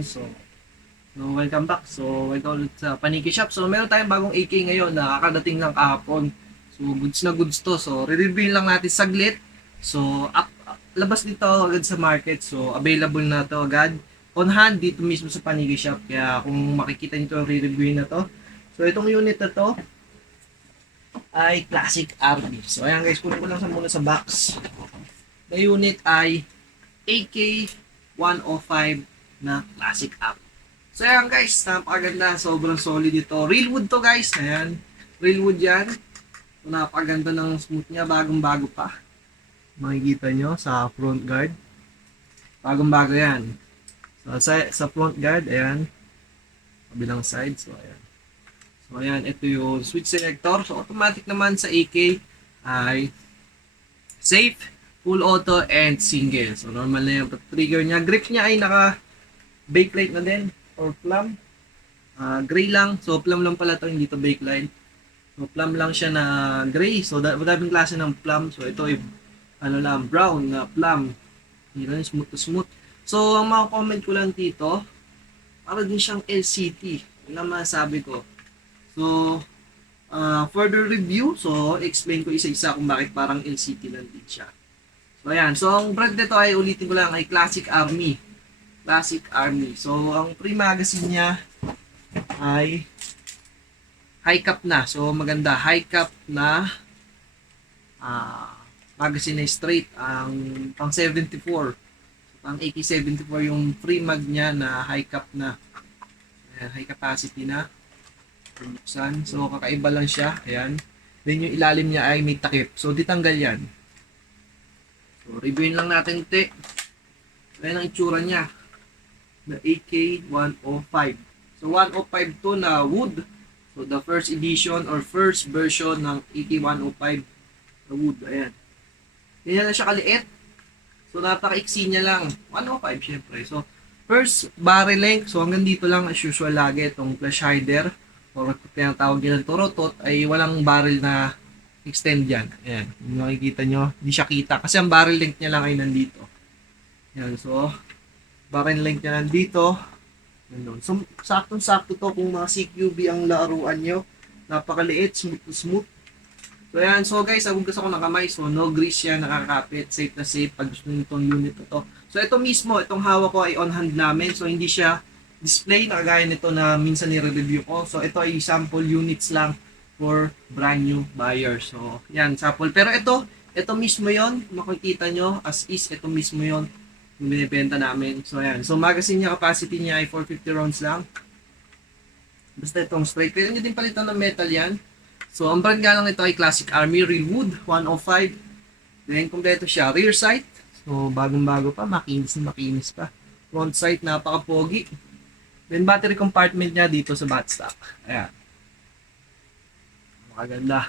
again. Welcome back. Welcome ulit sa Paniki Shop. Meron tayong bagong AK ngayon na kakadating lang kahapon. Goods na goods to. Re-review lang natin saglit. Labas dito agad sa market. Available na to agad. On hand dito mismo sa Paniki Shop. Kaya kung makikita nyo to, re-review na to. Itong unit na to ay Classic RB. Ayan guys, kunin ko lang muna sa box. The unit ay AK-105 na Classic Up. Ayan guys, napakaganda, sobrang solid ito. Real wood to guys, ayan. Real wood yan. Napakaganda ng smooth niya, bagong-bago pa. Makikita nyo sa front guard. Bagong-bago yan. Sa front guard, ayan. Kabilang side, ayan, ito yung switch selector. Automatic naman sa AK ay safe, full auto, and single. Normal na yung trigger niya. Grip niya ay naka bakelite na din or plum. Gray lang. Plum lang pala ito, hindi to bakelite. Plum lang siya na gray. Madaming klase ng plum. Ito ay brown na plum. Hindi lang smooth to smooth. Ang mga comment ko lang dito, para din siyang LCT. Yun ang masabi ko. Further review. Explain ko isa-isa kung bakit parang LCT lang din siya. Ayan. Ang brand nito ay ulitin ko lang ay Classic Army. Classic Army. Ang pre-magazine niya ay high cap na. Maganda. High cap na magazine na straight. Ang pang 74. Pang AK-74 yung pre-mag niya na high cap na. Ayan, high capacity na. Buksan. Kakaiba lang siya. Ayan. Then yung ilalim niya ay may takip. Ditanggal yan. Reviewin lang natin ito. Ayan ang itsura niya. The AK-105. 105 to na wood. The first edition or first version ng AK-105 na wood. Ayan. Ganyan na siya kaliit. Napaka-iksi niya lang. 105 syempre. First barrel length. Hanggang dito lang as usual lagi itong flash hider or tinatawag nila torotot ay walang barrel na extend yan. Ayan. Kung makikita nyo, hindi siya kita. Kasi ang barrel length niya lang ay nandito. Ayan. Barrel length niya nandito. Ayan. Saktong-sakto to kung mga CQB ang laruan nyo. Napakaliit, smooth. Ayan. Guys, agugas ako ng kamay. No grease yan, nakakapit. Safe na safe pag gusto nyo itong unit na to. Ito mismo, itong hawak ko ay on hand namin. Hindi siya display na kagaya nito na minsan nire-review ko. Ito ay sample units lang for brand new buyers. Yan, sample. Pero ito mismo yon, makikita nyo, as is, ito mismo yon yung binibenta namin. Ayan. Magazine niya, capacity niya ay 450 rounds lang. Basta itong straight. Pwede nyo din palitan ng metal yan. Ang brand nga lang ito ay Classic Army Real Wood 105. Then, kompleto siya. Rear sight. Bagong-bago pa. Makinis pa. Front sight, napaka-pogi. Then, battery compartment niya dito sa buttstock. Ayan. Maganda.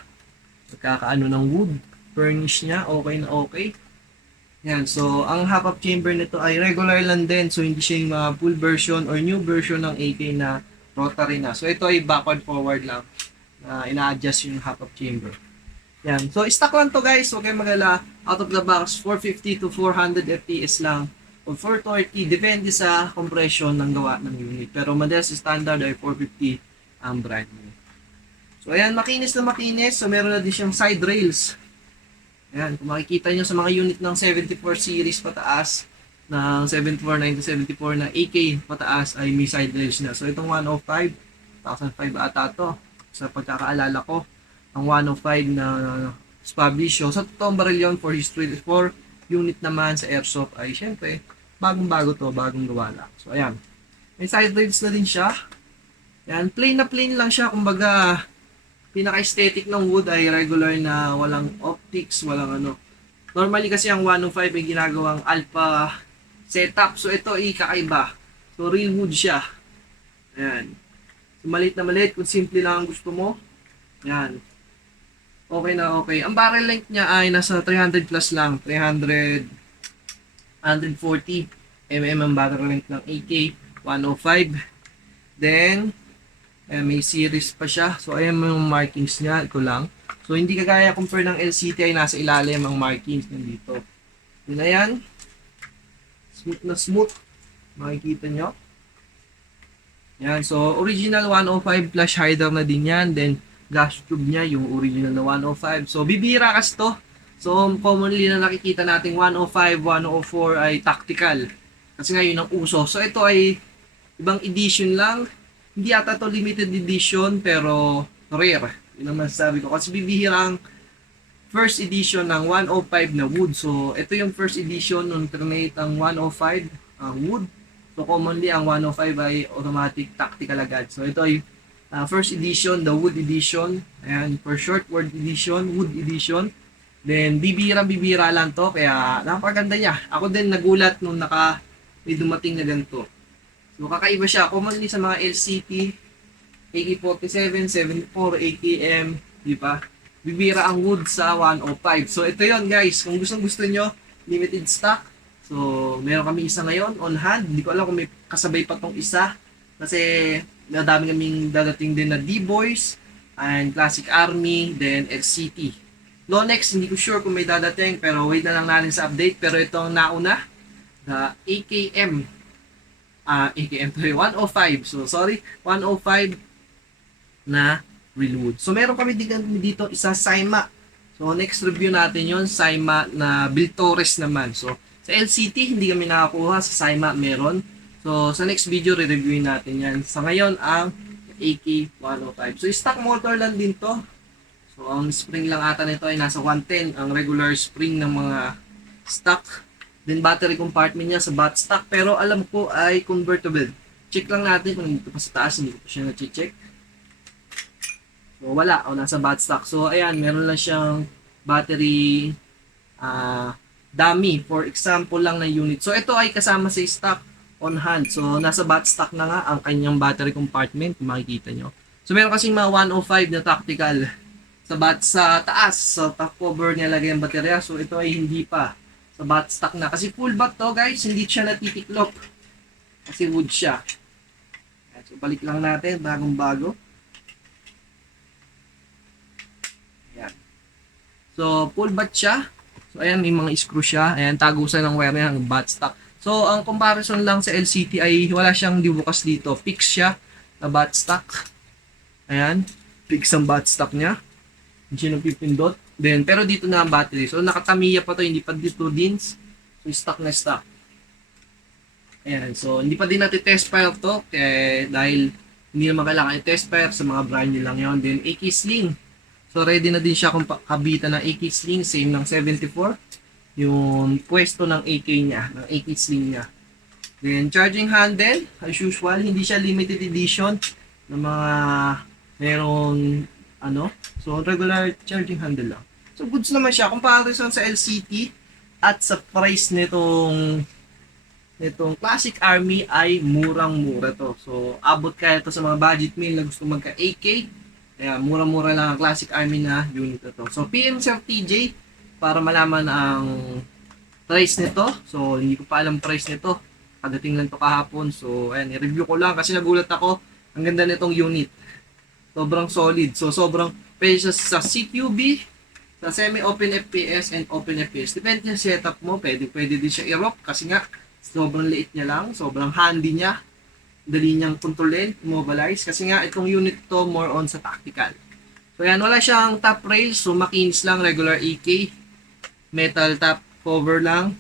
Pagkakaano ng wood. Furnish niya. Okay na okay. Yan. Ang half-up chamber nito ay regular lang din. Hindi siya yung full version or new version ng AK na rotary na. Ito ay backward-forward lang. Ina-adjust yung half-up chamber. Yan. Stock lang to guys. Huwag kayong magala. Out of the box, 450 to 400 FPS lang. O 430. Depende sa compression ng gawa ng unit. Pero madalas standard ay 450 ang brand new. Ayan, makinis na makinis. Meron na din siyang side rails. Ayan, kung makikita nyo sa mga unit ng 74 series pataas, ng 74, 1974 na AK pataas ay may side rails na. Itong 105, 2005 ata to. Sa pagkakaalala ko, ang 105 na publish. Sa totoong baril yun for history. For unit naman sa airsoft ay syempre, bagong-bago to, bagong gawa lang. Ayan. May side rails na din siya. Ayan, plain na plain lang siya. Kumbaga, pinaka-aesthetic ng wood ay regular na walang optics, walang ano. Normally kasi ang 105 ay ginagawang alpha setup. Ito ay kakaiba. Real wood siya. Ayan. Maliit na maliit. Kung simple lang ang gusto mo. Ayan. Okay na okay. Ang barrel length niya ay nasa 300 plus lang. 300, 140 mm ang barrel length ng AK 105. Then, may series pa siya. Ayan yung markings niya. Ito lang. Hindi kagaya compare ng LCT ay nasa ilalim ang markings nandito. Yun na yan. Smooth na smooth. Makikita nyo. Yan, so original 105 flash hider na din yan. Then gas tube niya yung original na 105. So bibira kasi to. So commonly na nakikita nating 105, 104 ay tactical. Kasi nga yun ang uso. So ito ay ibang edition lang. Hindi ata to limited edition pero rare. Yun ang masasabi ko. Kasi bibihirang first edition ng 105 na wood. So ito yung first edition nung terminate ang 105 ang wood. So commonly ang 105 ay automatic tactical agad. So ito ay first edition, the wood edition. Ayan, for short word edition, wood edition. Then bibira lang to kaya napakaganda niya. Ako din nagulat nung may dumating na ganito. So kakaiba siya. Commonly sa mga LCT, AK-47, 74, AKM, di ba? Bibira ang wood sa 105. So ito yon guys, kung gusto nyo, limited stock. So meron kami isa ngayon on hand. Hindi ko alam kung may kasabay pa tong isa. Kasi nadami kaming dadating din na D-Boys and Classic Army, then LCT. Lonex, hindi ko sure kung may dadating pero wait na lang natin sa update. Pero itong nauna, the AKM. AKM to 105. So sorry, 105 na real wood. So meron kami dito isa Saima. So next review natin yon Saima na Biltores naman. So sa LCT hindi kami nakakuha, sa Saima meron. So sa next video re-reviewin natin yan. Sa ngayon ang AK-105. So stock motor lang din to. So ang spring lang ata nito ay nasa 110 ang regular spring ng mga stock. Then battery compartment niya sa bat stock pero alam ko ay convertible. Check lang natin kung dito pa sa taas, hindi ko pa siya na-check. So wala, o nasa bat stock. So ayan, meron lang siyang battery dummy for example lang na unit. So ito ay kasama sa stock on hand. So nasa bat stock na nga ang kanyang battery compartment, kung makikita nyo. So meron kasing mga 105 na tactical sa taas, sa top cover niya lagay ang baterya. So ito ay hindi pa sa bat stock na. Kasi full bat to guys, hindi siya natitiklop. Kasi wood siya. So balik lang natin, bagong bago. Ayan. So full bat siya. So ayan, may mga screw siya. Ayan, tagusan ng wire niya, ang bat stock. So ang comparison lang sa LCT ay wala siyang dibukas dito. Fix siya na bat stock. Ayan, fix ang bat stock niya. Hindi siya nagpipindot. Then, pero dito na ang battery. So, nakatamiya pa to, hindi pa dito dins. So, stock na stock. Ayan. So, hindi pa din natin test fire to. Dahil hindi naman kailangan i-test fire. Sa mga brand new lang yun. Then, AK Sling. So, ready na din siya kung kabitan ng AK Sling. Same ng 74. Yung pwesto ng AK niya. Ng AK Sling niya. Then, charging handle. As usual, hindi siya limited edition. Ng mga merong so regular charging handle lang. So goods naman siya comparison sa LCT at sa price nitong Classic Army ay murang-mura to. So abot kaya to sa mga budget meal na gusto magka AK. Kaya mura-mura lang ang Classic Army na unit na to. So PM Sir TJ para malaman ang price nito. So hindi ko pa alam price nito. Pagdating lang to kahapon. So ayan, i-review ko lang kasi nagulat ako. Ang ganda nitong unit. Sobrang solid. So, sobrang pwede sa CQB, sa semi-open FPS and open FPS. Depende sa setup mo. Pwede din siya i-rock kasi nga sobrang liit niya lang. Sobrang handy niya. Dali niyang kontrolin, immobilize. Kasi nga itong unit to more on sa tactical. So, yan. Wala siyang top rails. So, makinis lang. Regular AK. Metal top cover lang.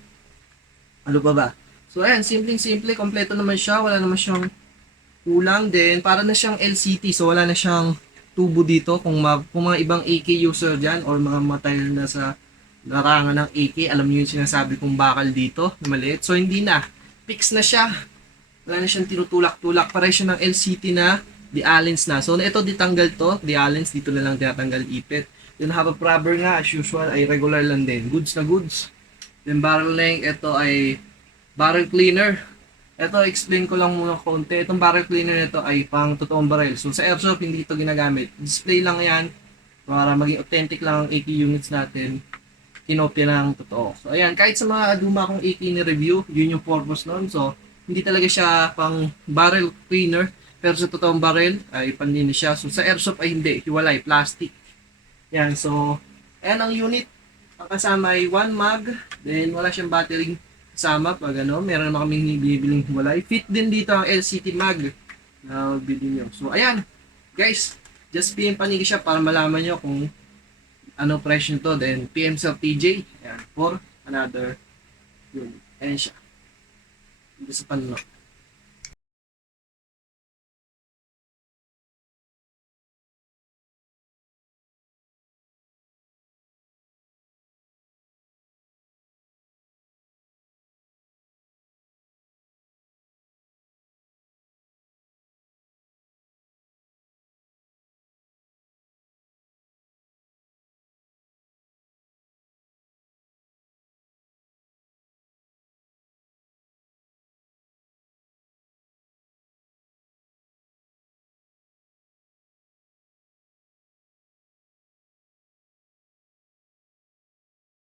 Ano pa ba? So, ayan. Simpleng-simple. Kompleto naman siya. Wala naman siyang kulang din, para na siyang LCT, so wala na siyang tubo dito. Kung mga ibang AK user dyan or mga matay na sa larangan ng AK, alam niyo yung sinasabi kong bakal dito na maliit. So hindi na, fix na siya, wala na siyang tinutulak-tulak. Para siya ng LCT na the Allens na. So ito ditanggal to, the Allens dito na lang tinatanggal ipit. Yung half rubber nga as usual ay regular lang din, goods na goods. Then barrel length, ito ay barrel cleaner. Ito, explain ko lang muna konti. Itong barrel cleaner nito ay pang totoong barrel. So, sa airsoft, hindi ito ginagamit. Display lang yan para maging authentic lang ang AK units natin. Kinopya ng totoo. So, ayan. Kahit sa mga aduma kong AK ni review, yun yung purpose nun. So, hindi talaga siya pang barrel cleaner. Pero sa totoong barrel, ay panlinis siya. So, sa airsoft ay hindi. Hiwalay. Plastic. Yan. So, ayan ang unit. Ang kasama ay 1 mag. Then, wala siyang battery sama pag meron naman kaming bibiling hiwalay. Fit din dito ang LCT mag na bili nyo. So, ayan. Guys, just PM Paniki siya para malaman nyo kung ano presyo nito. Then, PM Sir TJ. Ayan, for another unit. Ayan siya. Dito sa panlo.